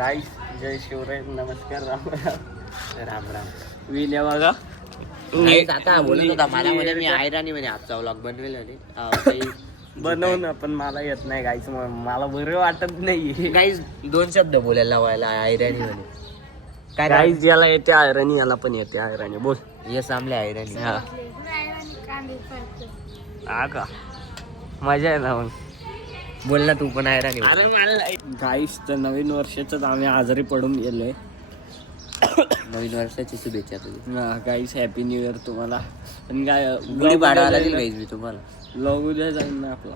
गाईस जय शिवराय, नमस्कार, राम राम राम. विनय बघा आता बोलत होता मला म्हणे मी आयराणी म्हणे आजचा व्लॉग बनवेल म्हणे बनव ना, पण मला येत नाही गाईस, मला बरं वाटत नाही. गाईज 2 शब्द बोलायला लावायला आयराणी म्हणे काय गाईस याला येते आयराणी, याला पण येते आयराणी. बोल. यस आमले आयराणी. हा का मजा आहे ना मग. बोल ना तू पण आयराणी. अरे मला गाईस तर नवीन वर्षाच आम्ही आजारी पडून गेलोय. नवीन वर्षाची शुभेच्छा तुझी. गाईस हॅपी न्यू इयर तुम्हाला. पण काय गुढी पाडवायला देईल गाईज मी तुम्हाला. ब्लॉग उद्या जाईल ना आपला,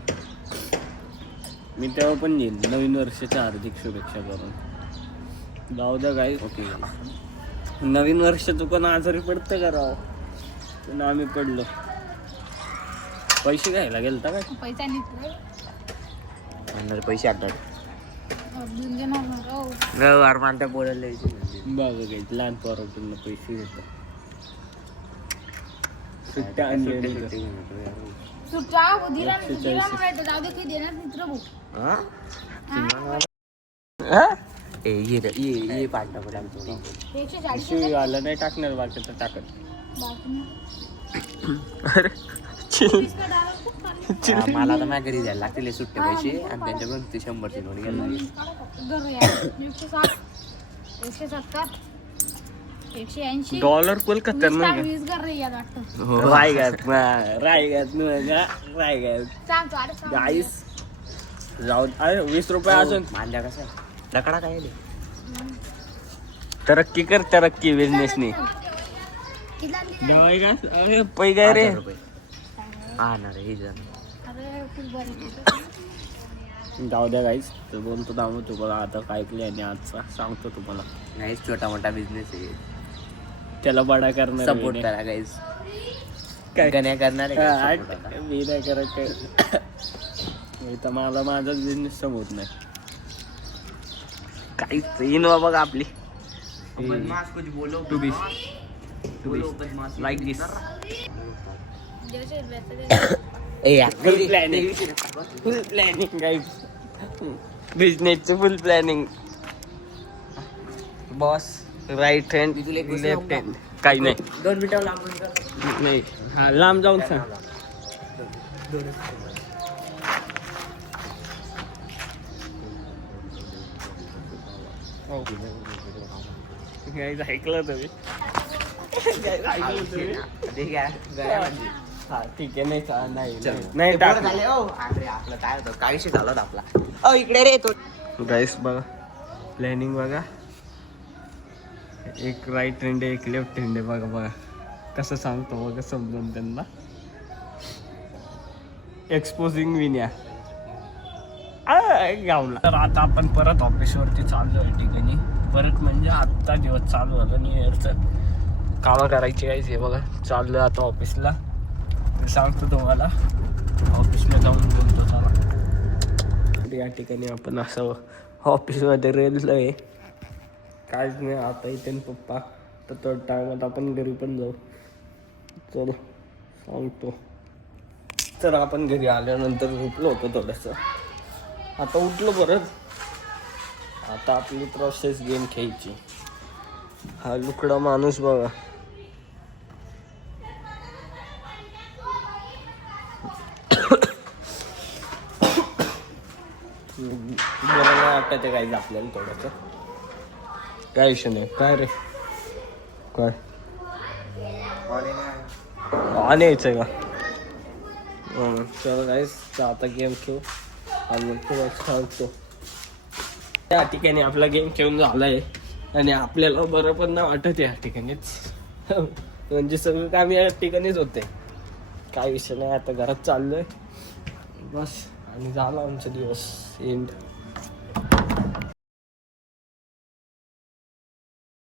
मी तेव्हा पण येईन नवीन वर्षाच्या हार्दिक शुभेच्छा करून. जाऊ द्या गाईस. ओके. नवीन वर्ष तू पण आजारी पडतं का राव, पण आम्ही पडलो. पैसे घ्यायला गेलता काय? पैसा म्हणणार पैसे आणतात व्यवहार मानता बोलायला बघा काही लहान पोराकडून पैसे घेतात. सुट्ट्या आणली ये पाडता आलं नाही टाकणार, बाकी तर टाकत. मला तर माझ्या घरी द्यायला लागतील सुट्टे पैसे आणि त्यांच्याकडून ते 100ची नोट घ्यायला लागेल. डॉलर कोल खतरनाक रायगड गाईस. जाऊ. अरे 20 रुपये अजून. मांद्या कसा आहे लकडा काय आहे? तरक्की कर, तरक्की बिझनेसनी. पै काय रे. हा ना रे हे जण जाऊ द्या गाईस. तर बोलतो दामो तुम्हाला आता काय केलं आणि आजचा सांगतो तुम्हाला. नाही छोटा मोठा बिझनेस आहे, त्याला बडा करणार. सपोर्ट करा गाईज. काय गण्या करणार आहे मी नाही करत. तर मला माझाच बिझनेस समोर नाही काहीच. येईन बाबा आपली to be like this. Full planning guys, बिझनेसचं full planning. Boss right hand left hand काही नाही. 2 मिनिटं लांबून नाही. हा लांब जाऊन सांग. ऐकलं तुम्ही. हा ठीक आहे. नाही आपलं काय होतं काय विषय झाला आपला. इकडे रे तो गाईस बघा प्लॅनिंग बघा. एक राईट हँड आहे, एक लेफ्ट हँड आहे. बघा कसं सांगतो बघा समजून त्यांना. एक्सपोजिंग विन्या गावला. तर आता आपण परत ऑफिसवरती चाललो आहे ठिकाणी. परत म्हणजे आत्ता दिवस चालू झाला न्यू इयरचं. कामं करायची काहीच हे बघा. चाललो आता ऑफिसला. सांगतो तुम्हाला ऑफिसला जाऊन बोलतो. चला या ठिकाणी आपण असं ऑफिसमध्ये रेल्वे आहे. काहीच नाही आता इथे पप्पा. तर तो टायमात आपण घरी पण जाऊ. चलो सांगतो. तर आपण घरी आल्यानंतर झोपलो होतो थोडंसं. आता उठलो परत. आता आपली प्रोसेस गेम खेळायची. हा लुकडा माणूस बघा. बरं नाही वाटत काही आपल्याला थोडंसं. काय विषय नाही. काय रे काय ऑन यायचं का? चला गाईस आता गेम खेळू आणि मग तुम्हाला सांगतो. त्या ठिकाणी आपला गेम खेळून झाला आहे आणि आपल्याला बरं पण नाही वाटत या ठिकाणीच. म्हणजे सगळं काम या ठिकाणीच होते. काय विषय नाही. आता घरात चाललोय बस आणि झाला आमचा दिवस एंड.